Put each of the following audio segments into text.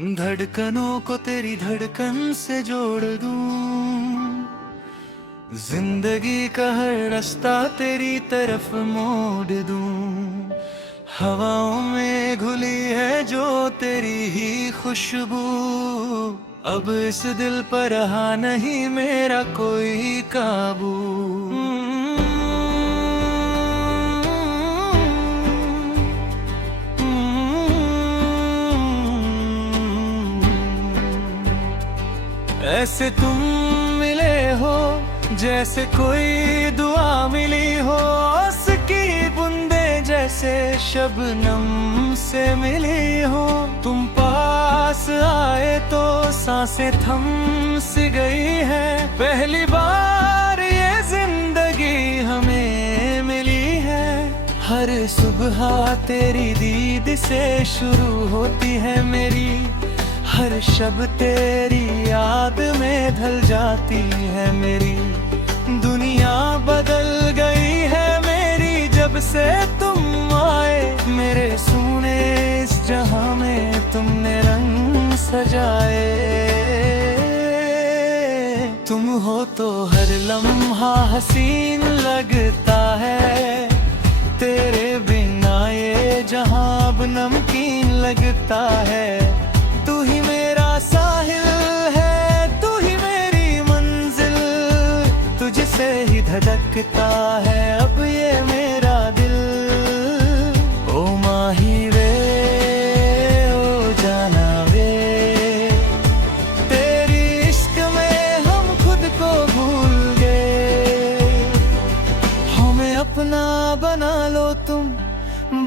धड़कनों को तेरी धड़कन से जोड़ दूं, जिंदगी का हर रास्ता तेरी तरफ मोड़ दूं। हवाओं में घुली है जो तेरी ही खुशबू, अब इस दिल पर रहा नहीं मेरा कोई काबू। ऐसे तुम मिले हो जैसे कोई दुआ मिली हो, उसकी बूंदे जैसे शबनम से मिली हो। तुम पास आए तो सांसें थम सी गई है, पहली बार ये जिंदगी हमें मिली है। हर सुबह तेरी दीद से शुरू होती है मेरी, हर शब तेरी याद में ढल जाती है मेरी। दुनिया बदल गई है मेरी जब से तुम आए, मेरे सुने इस जहां में तुमने रंग सजाए। तुम हो तो हर लम्हा हसीन लगता है, तेरे बिना ये जहां अब नमकीन लगता है। तू ही मेरा साहिल है, तू ही मेरी मंजिल, तुझसे ही धड़कता है अब ये मेरा दिल। ओ माही वे, ओ जाना वे, तेरी इश्क में हम खुद को भूल गए। हमें अपना बना लो तुम,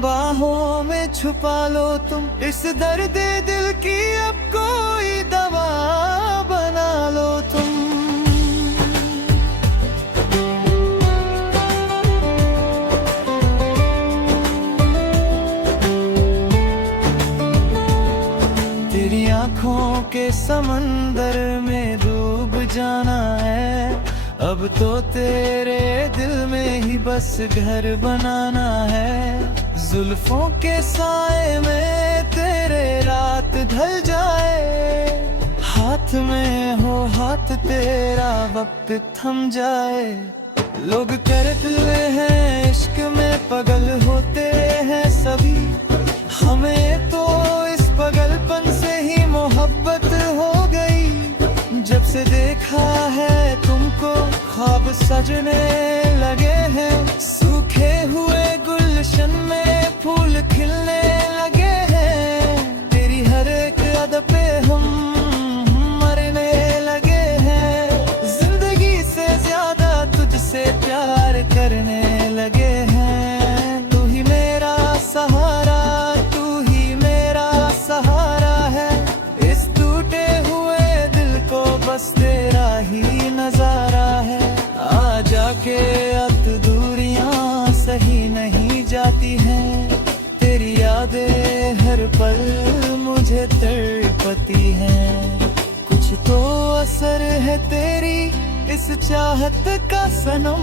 बाहों में छुपा लो तुम, इस दर्द दिल की अब कोई दवा बना लो तुम। तेरी आंखों के समंदर में डूब जाना है, अब तो तेरे दिल में ही बस घर बनाना है। जुल्फों के साए में तेरे रात ढल जाए, हाथ में हो हाथ तेरा वक्त थम जाए। लोग करते हैं इश्क में पगल होते हैं सभी, हमें तो इस पगलपन से ही मोहब्बत हो गई। जब से देखा है तुमको ख्वाब सजने लगे हैं, सूखे हुए गुलशन में फूल खिलने लगे हैं। तेरी हर एक अदा पे हम मरने लगे हैं, जिंदगी से ज्यादा तुझसे प्यार करने लगे हैं। तू ही मेरा सहारा, तू ही मेरा सहारा है, इस टूटे हुए दिल को बस तेरा ही नजारा है। आ जाके अब दूरियां सही नहीं जाती हैं, तेरी यादें हर पल मुझे तड़पती हैं। कुछ तो असर है तेरी इस चाहत का सनम,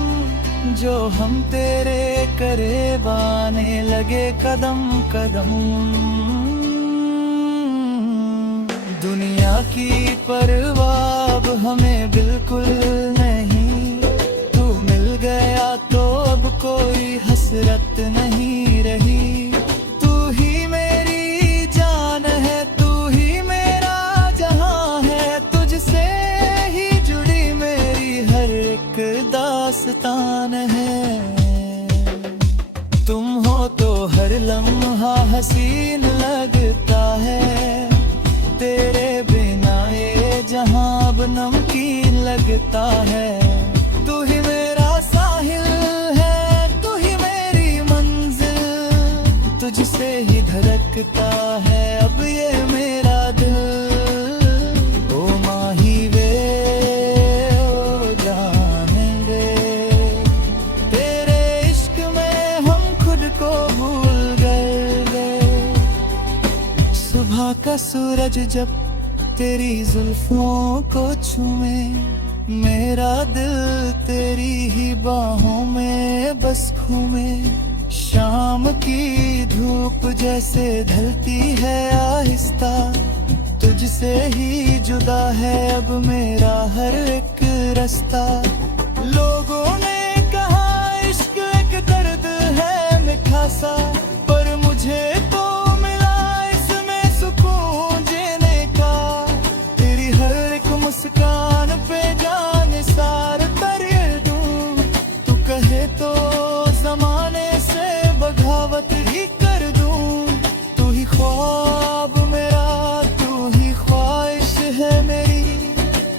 जो हम तेरे करीब आने लगे कदम कदम। दुनिया की परवाह अब हमें बिल्कुल नहीं, तू मिल गया तो अब कोई हसरत नहीं रही। तू ही मेरी जान है, तू ही मेरा जहां है, तुझसे ही जुड़ी मेरी हर एक दास्तान है। तुम हो तो हर लम्हा हसीन लगता है, तेरे बिना ये जहां अब नमकीन लगता है। तू ही मेरा साहिल है, तू ही मेरी मंजिल, तुझसे ही धड़कता है अब ये मेरा दिल। ओ माही वे, ओ जान वे, तेरे इश्क में हम खुद को भूल गए। सुबह का सूरज जब तेरी जुल्फों को छूए, मेरा दिल तेरी ही बाहों में बस घूमे। शाम की धूप जैसे ढलती है आहिस्ता, तुझसे ही जुदा है अब मेरा हर एक रास्ता। लोगों ने कहा इश्क एक दर्द है मीठा सा, पर मुझे तो मिला इसमें सुकून जीने का। तेरी हर एक मुस्कान पे जान सार तर दूं, तू कहे तो जमाने से बगावत ही कर दूं। तू ही ख्वाब मेरा, तू ही ख्वाहिश है मेरी,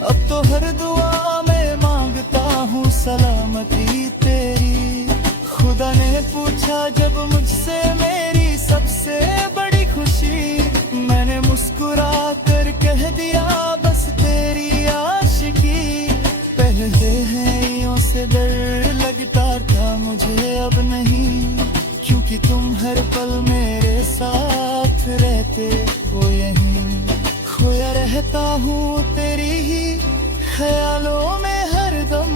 अब तो हर दुआ में मांगता हूँ सलामती तेरी। खुदा ने पूछा जब मुझसे मेरी सबसे बड़ी खुशी, मैंने मुस्कुरा कर कह दिया बस तेरी आशिकी। पहले हैं से डर लगता था मुझे अब नहीं, क्योंकि तुम हर पल मेरे साथ रहते हो यहीं। खोया रहता हूँ तेरी ही ख्यालों में हरदम,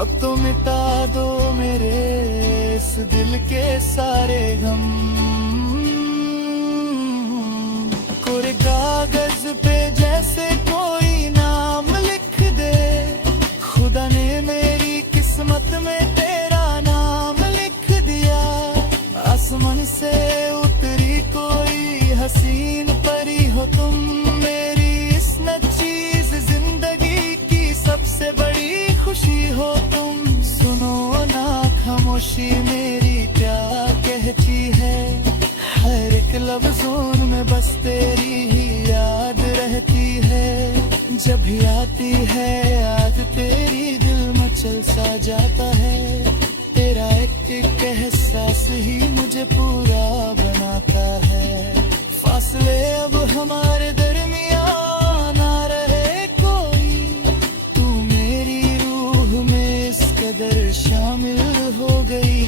अब तो मिटा दो मेरे इस दिल के सारे गम। कोरे कागज पे जैसे कोई नाम लिख दे, खुदा ने मेरी किस्मत में तेरा नाम लिख दिया। आसमान से उतरी कोई हसीन परी हो तुम, मेरी इस नचीज जिंदगी की सबसे बड़ी खुशी हो तुम। सुनो ना खामोशी मेरी क्या कहती है, हर एक लफ्जों में बस तेरी ही याद रहती है। जब भी आती है याद तेरी दिल मचल सा जाता है, तेरा एक एहसास ही मुझे पूरा बनाता है। फासले अब हमारे दरमियान ना रहे कोई, तू मेरी रूह में इस कदर शामिल हो गई।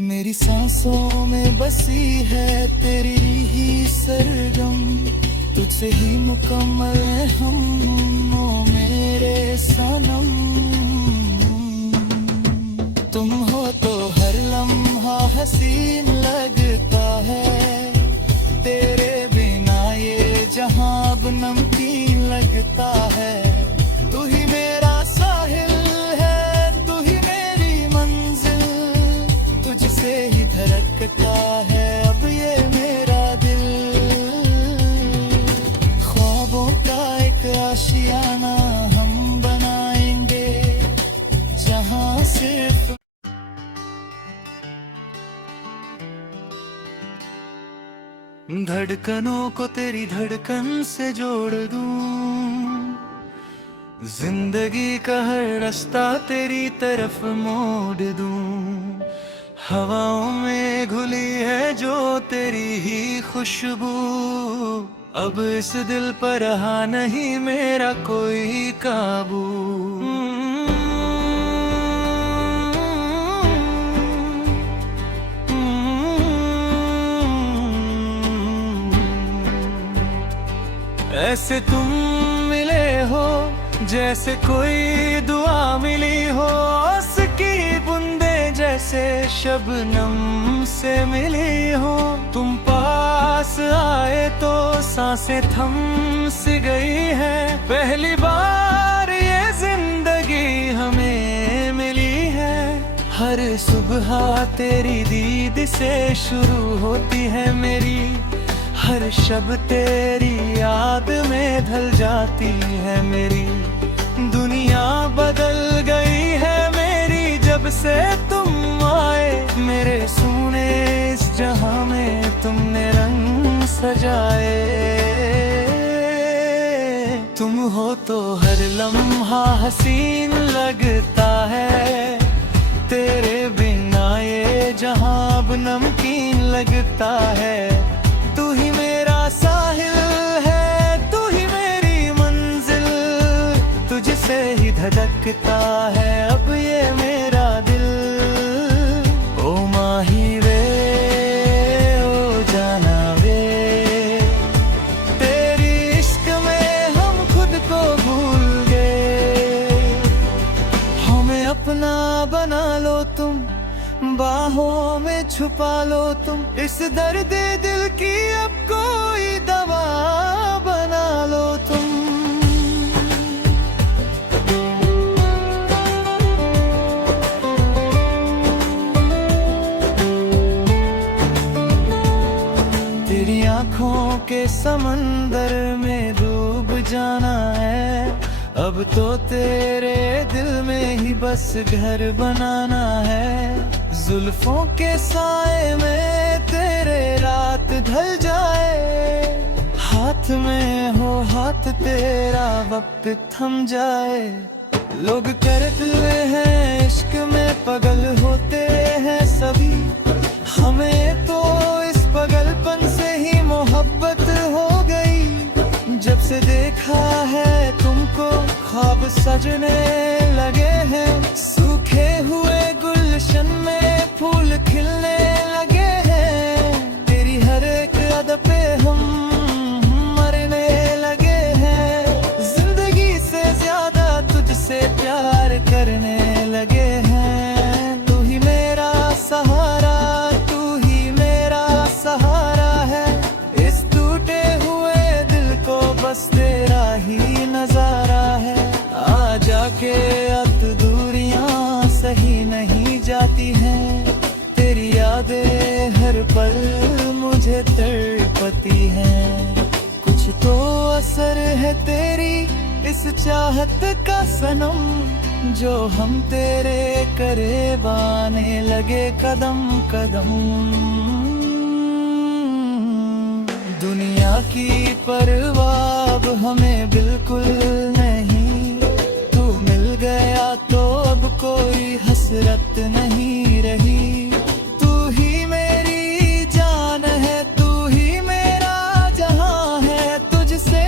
मेरी सांसों में बसी है तेरी ही सरगम, तुझसे ही मुकम्मल है हम ओ मेरे सनम। तुम हो तो हर लम्हा हसीन लगता है, तेरे बिना ये जहां अब नमकीन लगता है। तू ही मेरा साहिल है, तू ही मेरी मंजिल, तुझसे ही धड़कता है अब ये मेरा दिल। ख्वाबों का एक आशियाना हम बनाएंगे, जहां सिर्फ धड़कनों को तेरी धड़कन से जोड़ दूं, जिंदगी का हर रास्ता तेरी तरफ मोड़ दूं। हवाओं में घुली है जो तेरी ही खुशबू, अब इस दिल पर रहा नहीं मेरा कोई काबू। ऐसे तुम मिले हो जैसे कोई दुआ मिली हो, उसकी बूंदे जैसे शबनम से मिली हो। तुम पास आए तो सांसें थम सी गई है, पहली बार ये जिंदगी हमें मिली है। हर सुबह तेरी दीद से शुरू होती है मेरी, हर शब तेरी याद में ढल जाती है मेरी। दुनिया बदल गई है मेरी जब से तुम आए, मेरे सोने इस जहां में तुमने रंग सजाए। तुम हो तो हर लम्हा हसीन लगता है, तेरे बिना ये जहां अब नमकीन लगता है। तू ही मेरा साहिल है, तू ही मेरी मंजिल, तुझसे ही धड़कता है अब ये मेरा दिल। ओ माही वे ओ जाना वे, तेरी इश्क में हम खुद को भूल गए। हमें अपना बना लो तुम, बाहों में छुपा लो तुम इस दर्द दिल की, अब कोई दवा बना लो तुम। तेरी आँखों के समंदर में डूब जाना है, अब तो तेरे दिल में ही बस घर बनाना है। जुल्फों के साए में तेरे रात ढल जाए, हाथ में हो हाथ तेरा वक्त थम जाए। लोग करते हैं इश्क में पगल होते हैं सभी, हमें तो इस पगलपन से ही मोहब्बत हो गई। जब से देखा है तुमको ख्वाब सजने लगे हैं, सूखे हुए गुलशन में फूल खिलने लगे हैं। तेरी हर एक अदा पे हम मरने लगे हैं, जिंदगी से ज्यादा तुझसे प्यार करने लगे हैं। तू ही मेरा सहारा, तू ही मेरा सहारा है, इस टूटे हुए दिल को बस तेरा ही नजारा है। आ जाके अब दूरियां सही नहीं जाती हैं, तेरी यादें हर पल मुझे तड़पती हैं। कुछ तो असर है तेरी इस चाहत का सनम, जो हम तेरे करीब आने लगे कदम कदम। दुनिया की परवाह अब हमें बिल्कुल नहीं, तू मिल गया तो अब कोई हसरत नहीं रही। तू ही मेरी जान है, तू ही मेरा जहां है, तुझसे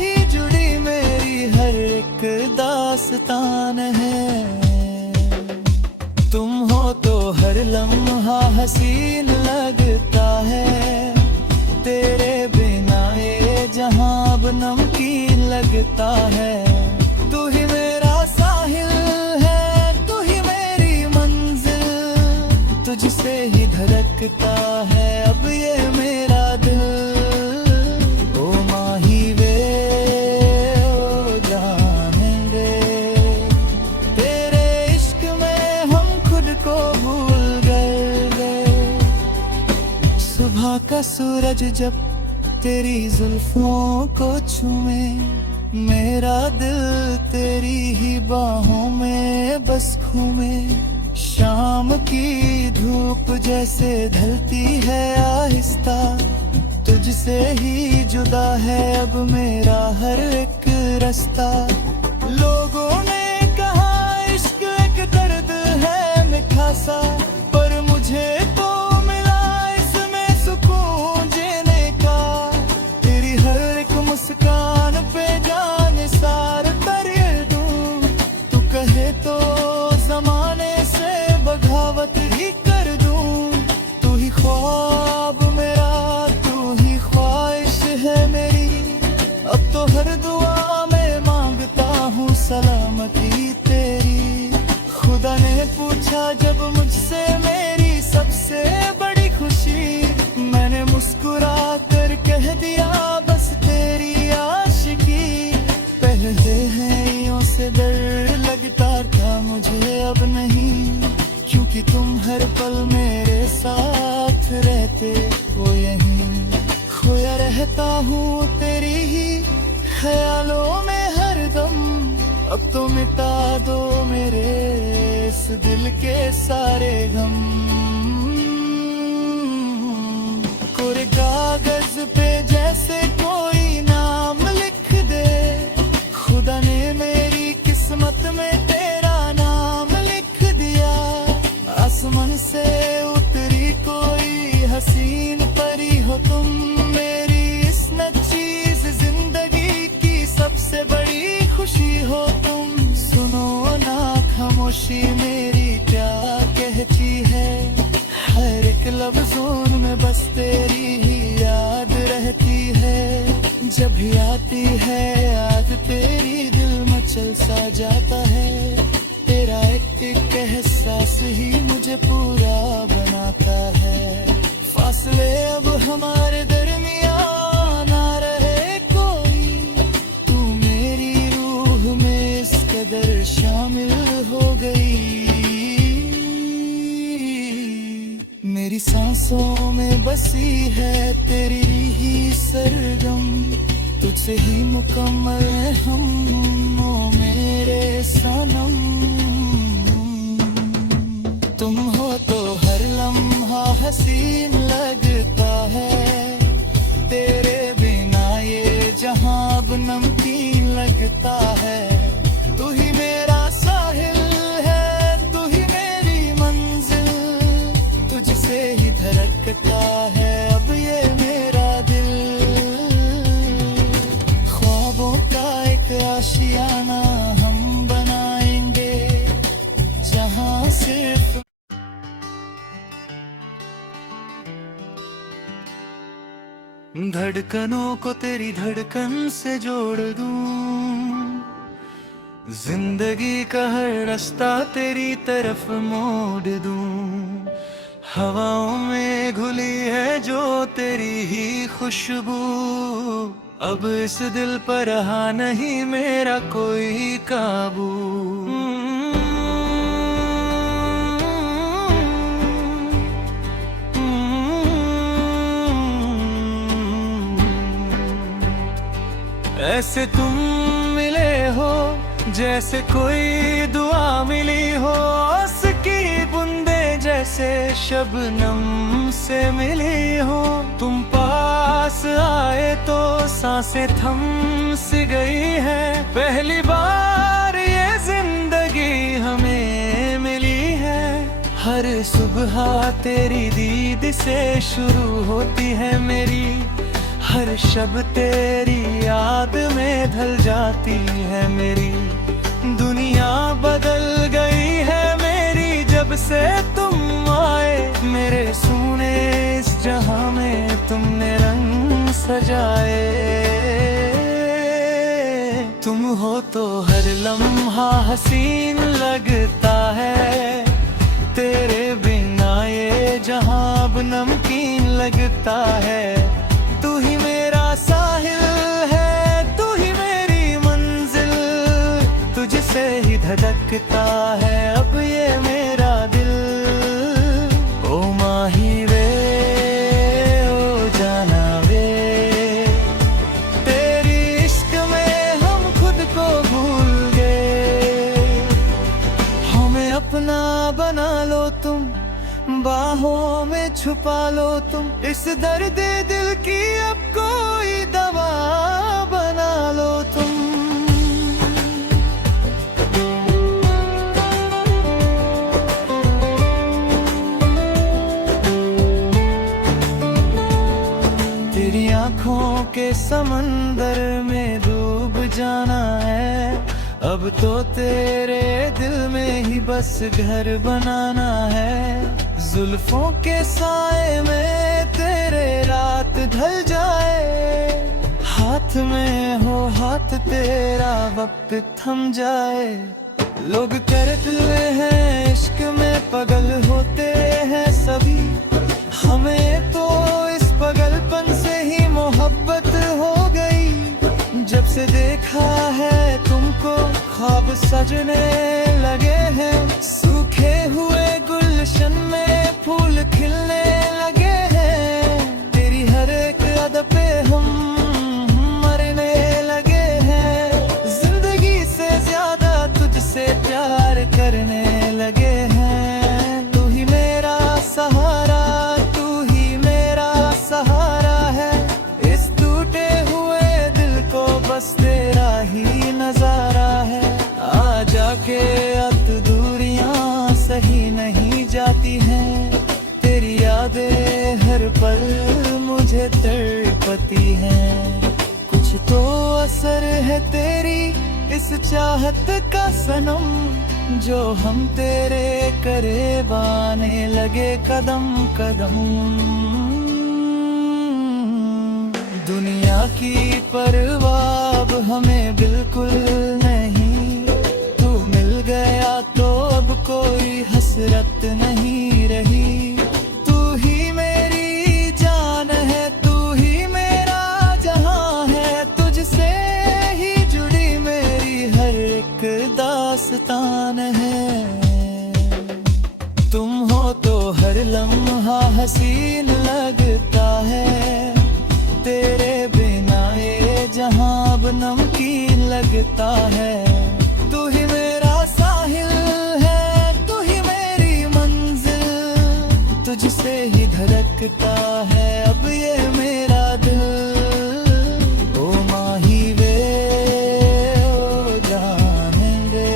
ही जुड़ी मेरी हर एक दास्तान है। तुम हो तो हर लम्हा हसीन लगता है, तेरे बिना ये जहां अब नमकीन लगता है। तू ही मेरा साहिल है, तू ही मेरी मंजिल, तुझसे ही धड़कता है अब ये मेरा दिल। ओ माही वे ओ जानेंगे, तेरे इश्क में हम खुद को भूल गए। सुबह का सूरज जब तेरी जुल्फों को छूमे, मेरा दिल तेरी ही बाहों में बस घूमे। शाम की धूप जैसे ढलती है आहिस्ता, तुझसे ही जुदा है अब मेरा हर एक रास्ता। लोगों ने कहा इश्क एक दर्द है मीठा सा, पर मुझे तो मिला इसमें सुकून जीने का। तेरी हर एक मुस्कान पे जान सार कर दूं, तू कहे तो जमाने से बगावत ही कर दूं। तू ही ख्वाब मेरा, तू ही ख्वाहिश है मेरी, अब तो हर दुआ में मांगता हूँ सलामती तेरी। खुदा ने पूछा जब मुझसे मेरी सबसे बड़ी खुशी, मैंने मुस्कुरा कर कह दिया बस तेरी आशिकी। पहले हैं यूं से डर लगता था मुझे अब नहीं, क्योंकि तुम हर पल मेरे साथ रहते हो यहीं। खोया रहता हूँ तेरी ही ख्यालों में हरदम, अब तो मिटा दो मेरे इस दिल के सारे गम। कोरे कागज पे जैसे कोई नाम लिख दे, खुदा ने मेरी किस्मत में तेरा नाम लिख दिया। आसमान से उतरी कोई हसीन परी हो तुम, मेरी इस नचीज जिंदगी की सबसे बड़ी खुशी हो तुम। सुनो ना खामोशी मेरी क्या कहती है, हर एक लफ्जों में बस तेरी ही याद रहती है। जब भी आती है याद तेरी दिल मचल सा जाता है, तेरा एक एक एहसास ही मुझे पूरा बनाता है। फासले अब हमारे दरमियान ना रहे कोई, तू मेरी रूह में इस कदर शामिल हो गई। मेरी सांसों में बसी है तेरी ही सरगम, तुझसे ही मुकम्मल है हम ओ मेरे सनम। तुम हो तो हर लम्हा हसीन लगता है, तेरे बिना ये जहां अब नमकीन लगता है। तू ही मेरा साहिल है, तू ही मेरी मंजिल, तुझसे ही धड़कता है अब ये मेरा दिल। ख्वाबों का एक आशियाना हम बनाएंगे, जहां सिर्फ धड़कनों को तेरी धड़कन से जोड़ दूं, जिंदगी का हर रास्ता तेरी तरफ मोड़ दूं। हवाओं में घुली है जो तेरी ही खुशबू, अब इस दिल पर रहा नहीं मेरा कोई काबू। ऐसे तुम मिले हो जैसे कोई दुआ मिली हो, उसकी बूंदे जैसे शबनम से मिली हो। तुम पास आए तो सांसें थम सी गई है, पहली बार ये जिंदगी हमें मिली है। हर सुबह तेरी दीद से शुरू होती है मेरी, हर शब तेरी याद में ढल जाती है मेरी। दुनिया बदल गई है मेरी जब से तुम आए, मेरे सुने इस जहां में तुमने रंग सजाए। तुम हो तो हर लम्हा हसीन लगता है, तेरे बिना ये जहां अब नमकीन लगता है। तू ही मेरा साहिल है, तू ही मेरी मंजिल, तुझसे ही धड़कता है अब ये मेरा दिल। ओ माही वे ओ जाना वे, तेरी इश्क में हम खुद को भूल गए। हमें अपना बना लो तुम, बाहों में छुपा लो तुम, इस दर्द दिल की अब कोई दवा बना लो तुम। तेरी आंखों के समंदर में डूब जाना है, अब तो तेरे दिल में ही बस घर बनाना है। जुल्फों के साए में तेरे रात ढल जाए, हाथ में हो हाथ तेरा वक्त थम जाए। लोग करते हैं इश्क में पगल होते हैं सभी, हमें तो इस पगलपन से ही मोहब्बत हो गई। जब से देखा है तुमको ख्वाब सजने लगे हैं, सूखे हुए गुलशन में फूल खिलने लगे हैं। तेरी हर एक अदा पे हम मरने लगे हैं, जिंदगी से ज्यादा तुझसे प्यार करने लगे हैं। तू ही मेरा सहारा, तू ही मेरा सहारा है, इस टूटे हुए दिल को बस तेरा ही नजारा है। आ जाके अब दूरियां सही नहीं जाती हैं, तेरी यादें हर पल मुझे तड़पती हैं। कुछ तो असर है तेरी इस चाहत का सनम, जो हम तेरे करीब आने लगे कदम कदम। दुनिया की परवाह अब हमें बिल्कुल नहीं, तू मिल गया तो अब कोई हंस हसरत नहीं रही। तू ही मेरी जान है, तू ही मेरा जहां है, तुझसे ही जुड़ी मेरी हर एक दास्तान है। तुम हो तो हर लम्हा हसीन लगता है, तेरे बिना ये जहां अब नमकीन लगता है। तू ही मेरा साहिल है, तू ही मेरी मंजिल, तुझसे ही धड़कता है अब ये मेरा दिल। ओ माही वे ओ जान वे,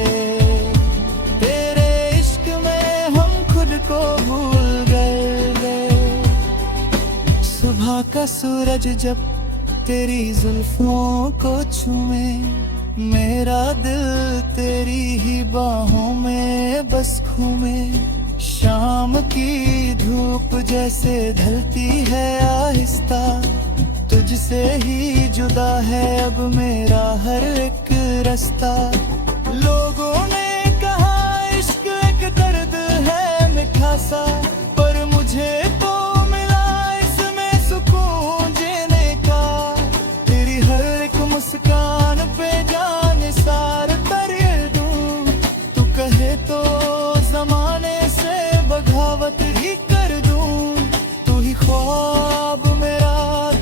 तेरे इश्क में हम खुद को भूल गए। सुबह का सूरज जब तेरी जुल्फों को छूए, मेरा दिल तेरी ही बाहों में बस घूमे। शाम की धूप जैसे ढलती है आहिस्ता, तुझसे ही जुदा है अब मेरा हर एक रास्ता। लोगों ने कहा इश्क एक दर्द है मीठा सा, पर मुझे तो मिला इसमें सुकून जीने का। तेरी हर एक मुस्कान पे जान सार तर दूं, तू कहे तो जमाने से बगावत ही कर दूं। तू ही ख्वाब मेरा,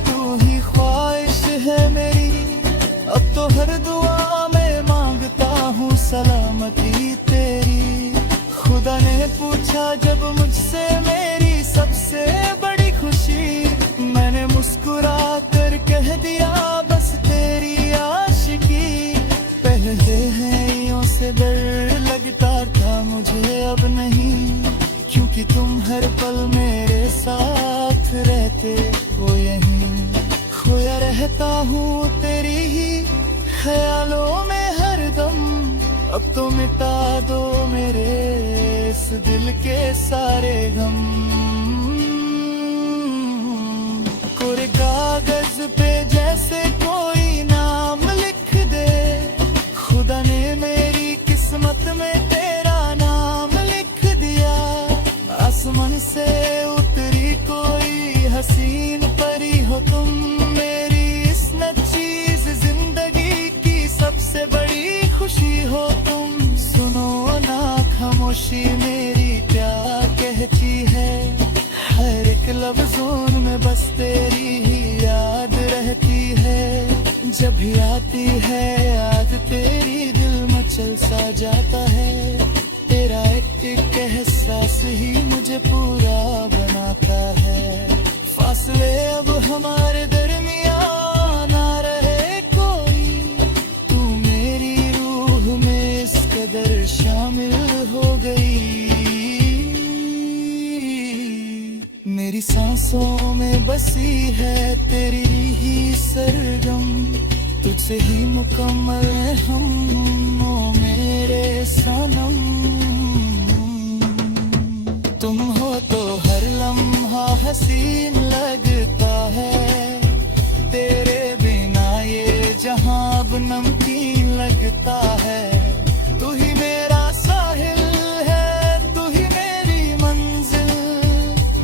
तू ही ख्वाहिश है मेरी, अब तो हर दुआ में मांगता हूँ सलामती तेरी। खुदा ने पूछा जब मुझसे मेरी सबसे बड़ी खुशी, मैंने मुस्कुरा कर कह दिया बस तेरी आशिकी। पहले हैं यूं से डर लगता था मुझे अब नहीं, क्योंकि तुम हर पल मेरे साथ रहते हो यहीं। खोया रहता हूँ तेरी ही ख्यालों में हरदम, अब तो मिटा दो मेरे इस दिल के सारे गम। कोरे कागज पे जैसे कोई नाम लिख दे, खुदा ने मेरी किस्मत में तेरा नाम लिख दिया। आसमान से उतरी कोई हसीन परी हो तुम, मेरी इस नचीज जिंदगी की सबसे बड़ी खुशी हो तुम। सुनो ना खामोशी मेरी क्या कहती है, हर एक लफ्जों में बस तेरी ही याद रहती है। जब भी आती है याद तेरी दिल मचल सा जाता है, तेरा एक एहसास ही मुझे पूरा बनाता है। फासले अब हमारे दरमियान ना रहे कोई, तू मेरी रूह में इस कदर शामिल हो गई। मेरी सांसों में बसी है तेरी ही सरगम, तुझसे ही मुकम्मल है हम ओ मेरे सनम। तुम हो तो हर लम्हा हसीन लगता है, तेरे बिना ये जहां अब नमकीन लगता है। तू ही मेरा साहिल है, तू ही मेरी मंजिल,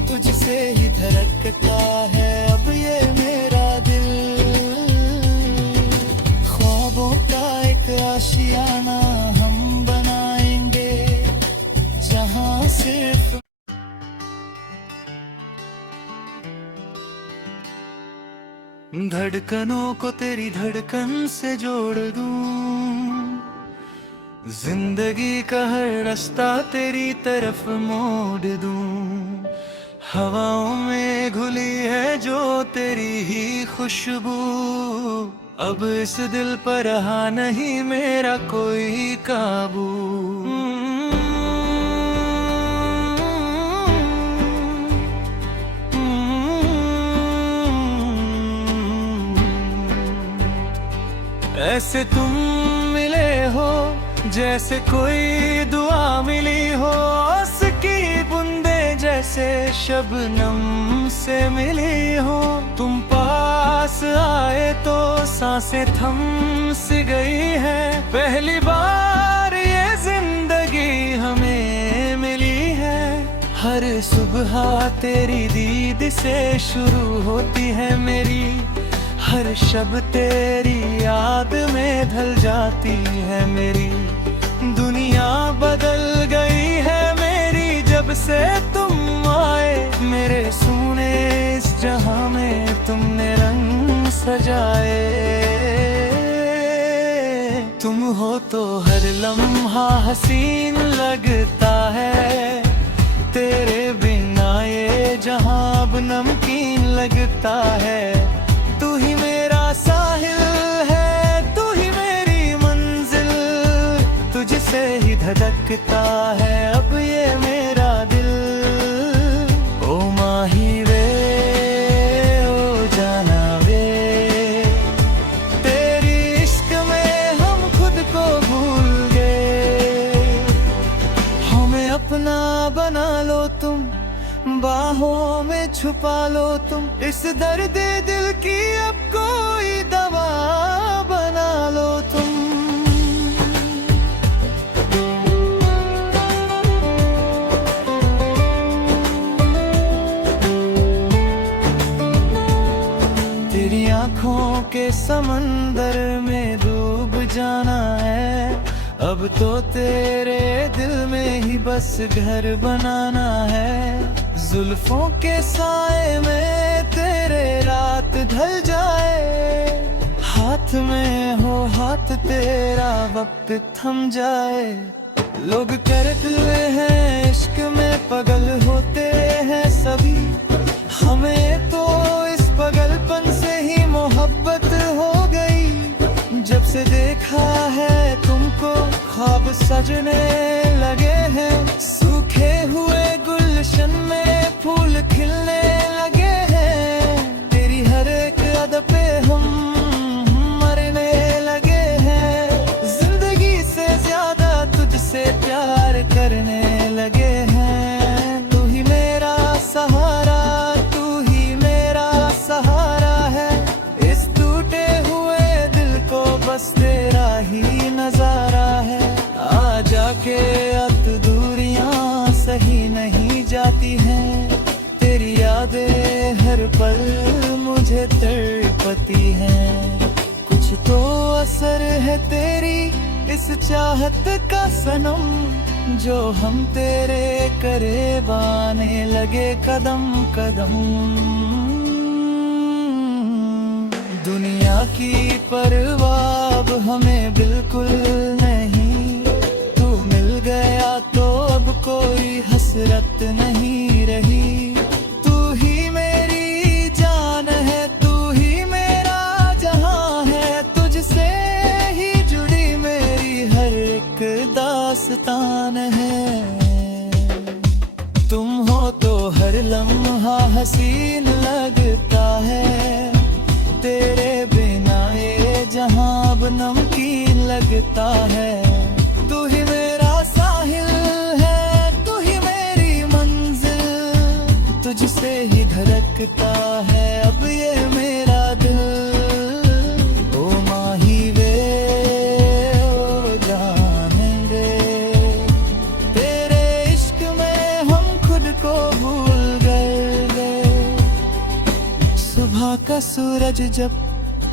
तुझसे ही धड़कता है अब ये मेरा दिल। ख्वाबों का एक आशियाना हम बनाएंगे, जहां सिर्फ धड़कनों को तेरी धड़कन से जोड़ दूं, जिंदगी का हर रास्ता तेरी तरफ मोड़ दूं। हवाओं में घुली है जो तेरी ही खुशबू, अब इस दिल पर रहा नहीं मेरा कोई काबू। ऐसे तुम मिले हो जैसे कोई दुआ मिली हो, उसकी बूंदे जैसे शबनम से मिली हो। तुम पास आए तो सांसें थम सी गई है, पहली बार ये जिंदगी हमें मिली हर सुबह तेरी दीद से शुरू होती है मेरी, हर शब तेरी याद में ढल जाती है मेरी। दुनिया बदल गई है मेरी जब से तुम आए, मेरे सुने इस जहां में तुमने रंग सजाए। तुम हो तो हर लम्हा हसीन लगता है, तेरे बिना ये जहां अब नमकीन लगता है। तू ही मेरा साहिल है, तू ही मेरी मंजिल, तुझसे ही धड़कता है अब ये मेरा दिल। ओ माही वे, ओ जाना वे, तेरी इश्क में हम खुद को भूल गए। हमें अपना बना लो तुम, बाहों में छुपा लो तुम, इस दर्द दिल की अब कोई दवा बना लो तुम। तेरी आँखों के समंदर में डूब जाना है, अब तो तेरे दिल में ही बस घर बनाना है। जुल्फों के साए में तेरे रात ढल जाए, हाथ में हो हाथ तेरा वक्त थम जाए। लोग करते हैं इश्क में पगल होते हैं सभी, हमें तो इस पगलपन से ही मोहब्बत हो गई। जब से देखा है तुमको ख्वाब सजने लगे हैं, सूखे हुए गुलशन में फूल खिलने लगे हैं। तेरी हर एक अदा पे हम मरने लगे हैं, जिंदगी से ज्यादा तुझसे प्यार करने लगे हैं। तू ही मेरा सहारा, तू ही मेरा सहारा है, इस टूटे हुए दिल को बस तेरा ही नजारा है। आ जाके अब दूरियां सही नहीं जाती हैं, तेरी यादें हर पल मुझे तड़पती हैं। कुछ तो असर है तेरी इस चाहत का सनम, जो हम तेरे करीब आने लगे कदम कदम। दुनिया की परवाह अब हमें बिल्कुल नहीं, तू मिल गया तो अब कोई हसरत नहीं रही। तू ही मेरी जान है, तू ही मेरा जहां है, तुझसे ही जुड़ी मेरी हर एक दास्तान है। तुम हो तो हर लम्हा हसीन लगता है, तेरे बिना ये जहां अब नमकीन लगता है। तू ही मेरा साहिल है, तू ही मेरी मंजिल, तुझसे ही धड़कता है अब ये मेरा दिल। ओ माही वे, ओ जान वे, तेरे इश्क में हम खुद को भूल गए। सुबह का सूरज जब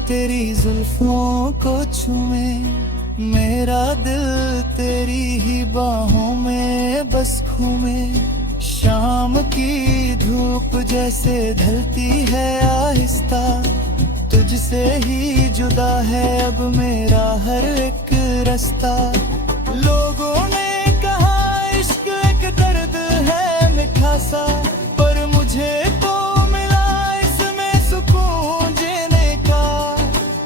तेरी जुल्फों को छूए, मेरा दिल तेरी ही बाहों में बस घूमे। शाम की धूप जैसे ढलती है आहिस्ता, तुझसे ही जुदा है अब मेरा हर एक रास्ता। लोगों ने कहा इश्क एक दर्द है मीठा सा, पर मुझे तो मिला इसमें सुकून जीने का।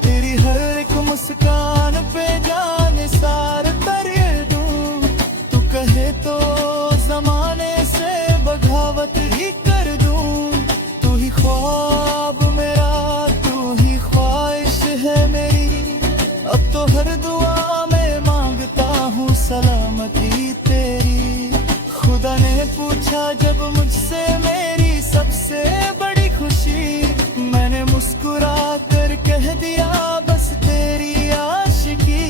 तेरी हर एक मुस्कान पे जान सार कर दूं, तू कहे तो जमाने से बगावत ही कर दूं। तू ही ख्वाब मेरा, तू ही ख्वाहिश है मेरी, अब तो हर दुआ में मांगता हूँ सलामती तेरी। खुदा ने पूछा जब मुझसे मेरी सबसे बड़ी खुशी, मैंने मुस्कुरा कर कह दिया बस तेरी आशिकी।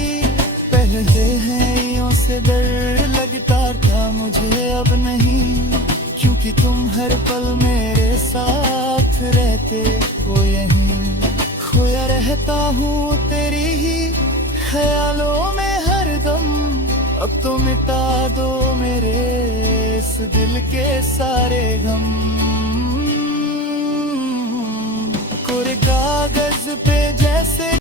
पहले हैं यूं से डर लगता था मुझे अब नहीं, क्यों रहता हूँ तेरी ही ख्यालों में हरदम। अब तो मिटा दो मेरे इस दिल के सारे गम।